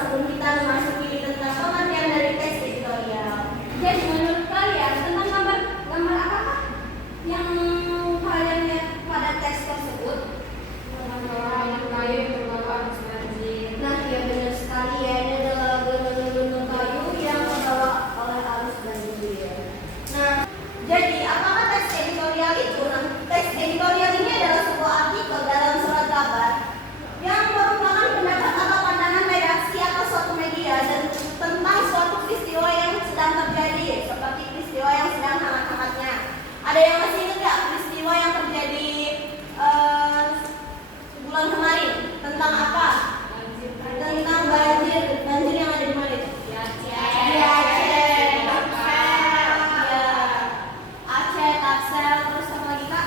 sebelum kita memasuki tentang pengertian dari teks editorial. Jadi menurut kalian tentang gambar apakah yang kalian lihat pada teks tersebut? Gambar kayu yang terbawa arus banjir. Nah, ya benar sekali ya, ini adalah gunung-gunung kayu yang terbawa oleh arus banjir. Nah, jadi apakah teks editorial itu? Nah, teks editorial ini adalah sebuah artikel dalam surat kabar yang merupakan pendapat atau pandangan redaksi atau suatu media dan tentang suatu peristiwa yang sedang terjadi, seperti peristiwa yang sedang hangat-hangatnya. Ada yang masih ingat nggak peristiwa yang terjadi bulan kemarin? Tentang apa? Tentang banjir yang ada di mana itu? Di Aceh, Aceh, Tangsel, terus apa lagi kak?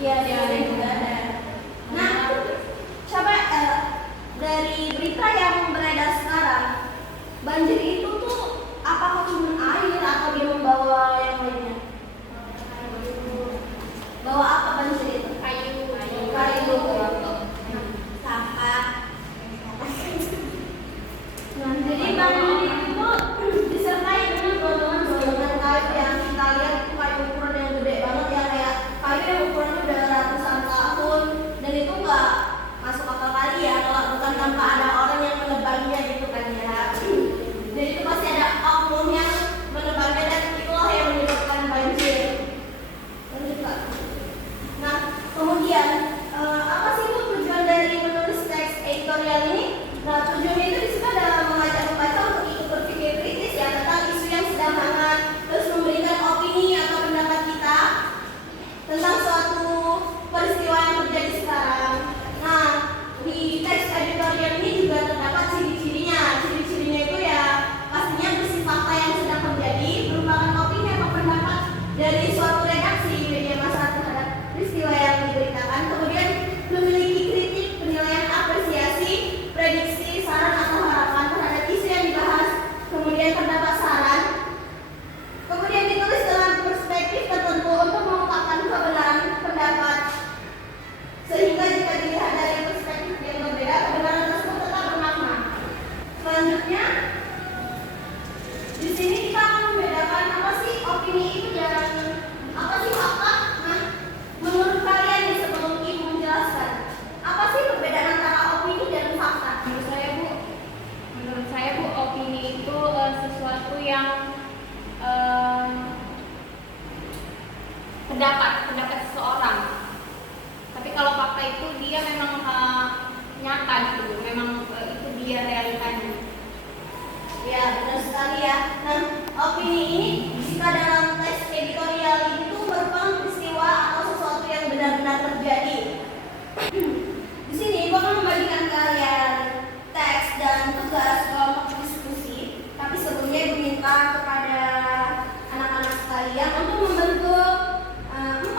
Iya, juga ada. Nah, coba dari berita yang beredar sekarang, banjir itu tuh apakah cuma air atau dia membawa yang lainnya? Bawa apa banjir itu? Kayu. Sampah. Nah, jadi banjir itu disertai dengan golongan-golongan kayu yang kita lihat itu kayu ukuran yang gede banget ya, kayak kayu yang ukurannya udah ratusan tahun, dan itu nggak masuk akal kali ya kalau bukan tanpa ada orang yang menebangnya gitu kan ya. Jadi itu pasti ada oknum yang menebangnya dan itulah yang menyebabkan banjir. Lanjut Kak. Nah, kemudian apa sih itu tujuan dari menulis teks editorial ini? Nah, tujuannya itu di situ adalah mengajak pembaca untuk ikut berpikir kritis ya tentang isu yang sedang hangat, terus memberikan opini atau pendapat kita tentang suatu peristiwa yang terjadi sekarang. Nah, di teks editorial ini juga terdapat ciri-cirinya. Ciri-cirinya itu ya pastinya berisi fakta yang sedang terjadi, merupakan opini atau pendapat dari suatu redaksi media massa terhadap peristiwa yang diberitakan, kemudian memiliki kritik, penilaian, apresiasi, prediksi, saran atau harapan terhadap isu yang dibahas, kemudian terdapat saran, kemudian ditulis dalam perspektif tertentu untuk mengungkapkan kebenaran pendapat, sehingga jika dilihat dari perspektif yang berbeda, kebenaran tersebut tetap bermakna. Selanjutnya, di sini kita akan membedakan apa sih opini itu dan apa sih fakta. Nah, menurut kalian nih sebelum Ibu menjelaskan, apa sih perbedaan antara opini dan fakta? Menurut saya Bu, opini itu sesuatu yang pendapat seseorang. Tapi kalau fakta itu dia memang nyata gitu, memang itu dia realitanya. Ya, benar sekali ya. Nah, opini ini jika dalam teks editorial itu merupakan peristiwa atau sesuatu yang benar-benar terjadi. Di sini Ibu akan membagikan kalian teks dan tugas kelompok diskusi. Tapi sebelumnya Ibu minta kepada anak-anak sekalian untuk membentuk 4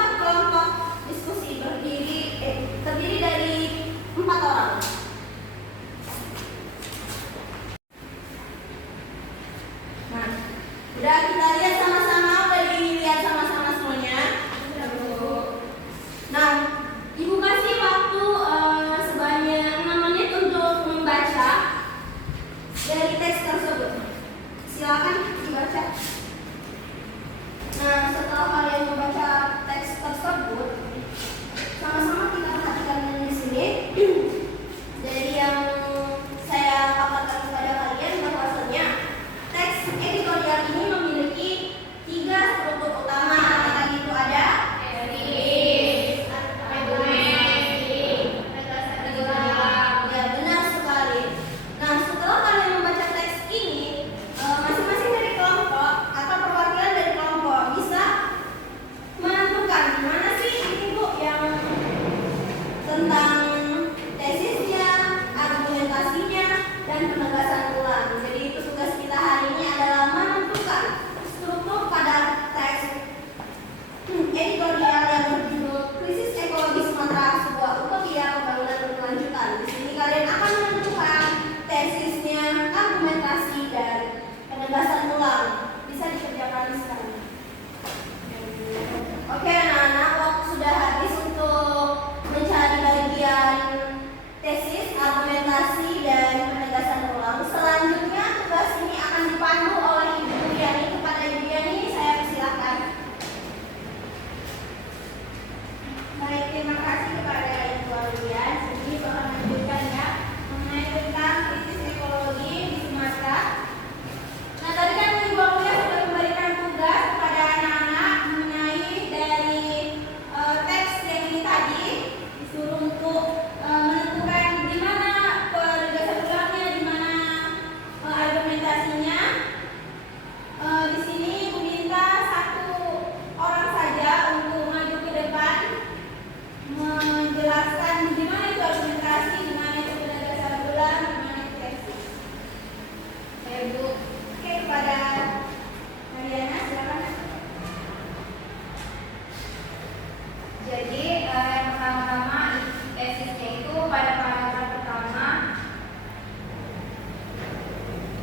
Jadi yang pertama-tama tesisnya itu pada paragraf pertama,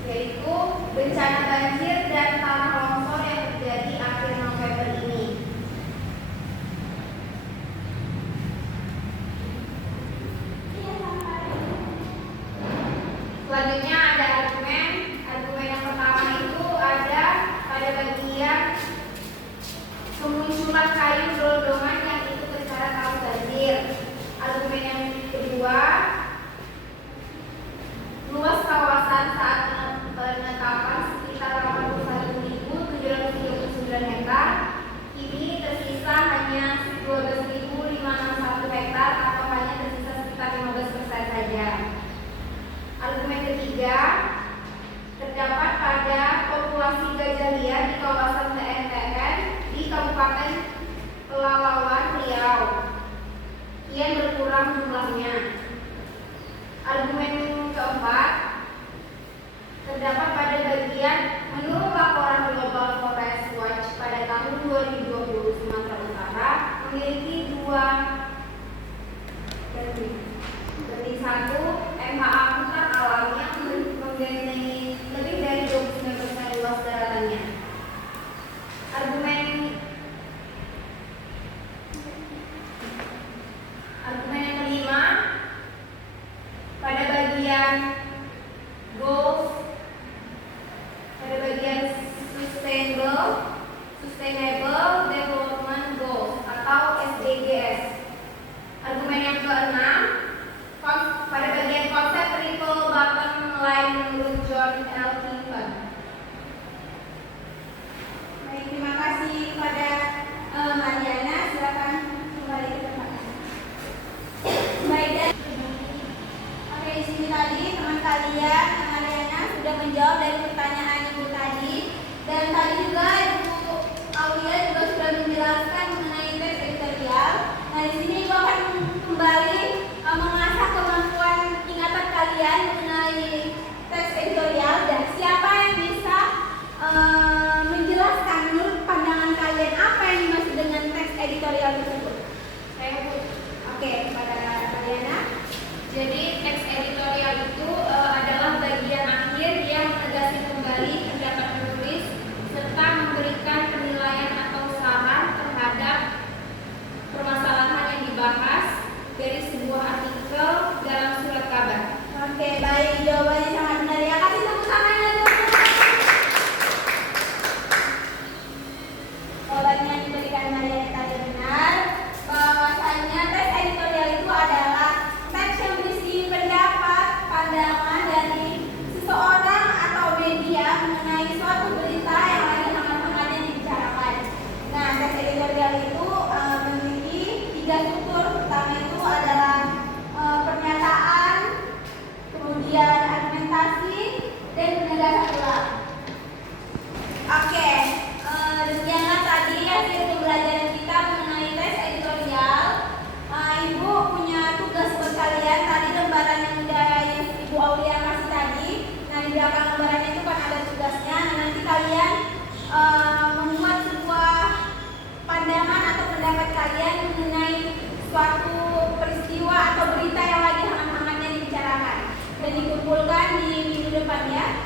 yaitu bencana banjir dan tanah longsor yang terjadi akhir November ini. Selanjutnya ada argumen. Argumen yang pertama itu ada pada bagian kemunculan kayu gelondongan yang itu secara tahu banjir. Argumen yang kedua, luas kawasan saat penetapan sekitar 81.739 hektar, kini tersisa hanya 12.561 hektar atau hanya tersisa sekitar 15% saja. Argumen ketiga, terdapat pada populasi gajah liar di kawasan TNTN di Kabupaten Pelalawan, Riau, kian berkurang jumlahnya. Argumen keempat, terdapat pada bagian menurut laporan Global Forest Watch pada tahun 2020 Sumatera Utara memiliki dua berarti satu MHA hutan alam yang mempunyai lebih dari 29% luas daratannya. Argumen yang kelima, pada bagian goals, pada bagian sustainable development goals atau SDGs. Argumen yang keenam, pada bagian konsep triple bottom line menurut John L. Kimball. Baik, terima kasih kepada Mariana. Silakan kembali ke tempat. Baik, dan oke, di sini tadi teman kalian Mariana sudah menjawab dari pertanyaan ibu tadi, dan tadi juga Ibu Aulia juga sudah menjelaskan mengenai teks editorial. Nah, di sini ibu akan kembali mengasah kemampuan ingatan kalian mengenai teks editorial, dan siapa yang bisa menjelaskan menurut pandangan kalian apa yang dimaksud dengan teks editorial tersebut. Saya Bu. Oke, kepada Mariana. Jadi teks editorial itu adalah bagian akhir yang menegaskan kembali pendapat penulis serta memberikan penilaian atau saran terhadap permasalahan yang dibahas dari sebuah artikel dalam surat kabar. Oke, baik, jawabannya sangat benar ya. Kasih tepuk tangan ya, teman-teman. Jawabannya yang diberikan Mariana tadi benar. Bahwasanya teks editorial itu adalah teks yang berisi pendapat, pandangan dari seseorang atau media mengenai suatu berita yang lagi hangat-hangatnya dibicarakan. Nah, teks editorial itu memiliki 3 struktur. Pertama itu adalah pernyataan, kemudian argumentasi, dan penegasan ulang. Oke, demikianlah tadi hasil pembelajaran kita mengenai teks editorial. Ibu punya tugas buat kalian. Tadi lembaran yang udah Ibu Aulia kasih tadi. Nah, di belakang lembarannya itu kan ada tugasnya. Nah, nanti kalian membuat sebuah pandangan atau pendapat kalian mengenai suatu peristiwa atau berita yang lagi hangat-hangatnya dibicarakan, dan dikumpulkan di minggu depan ya.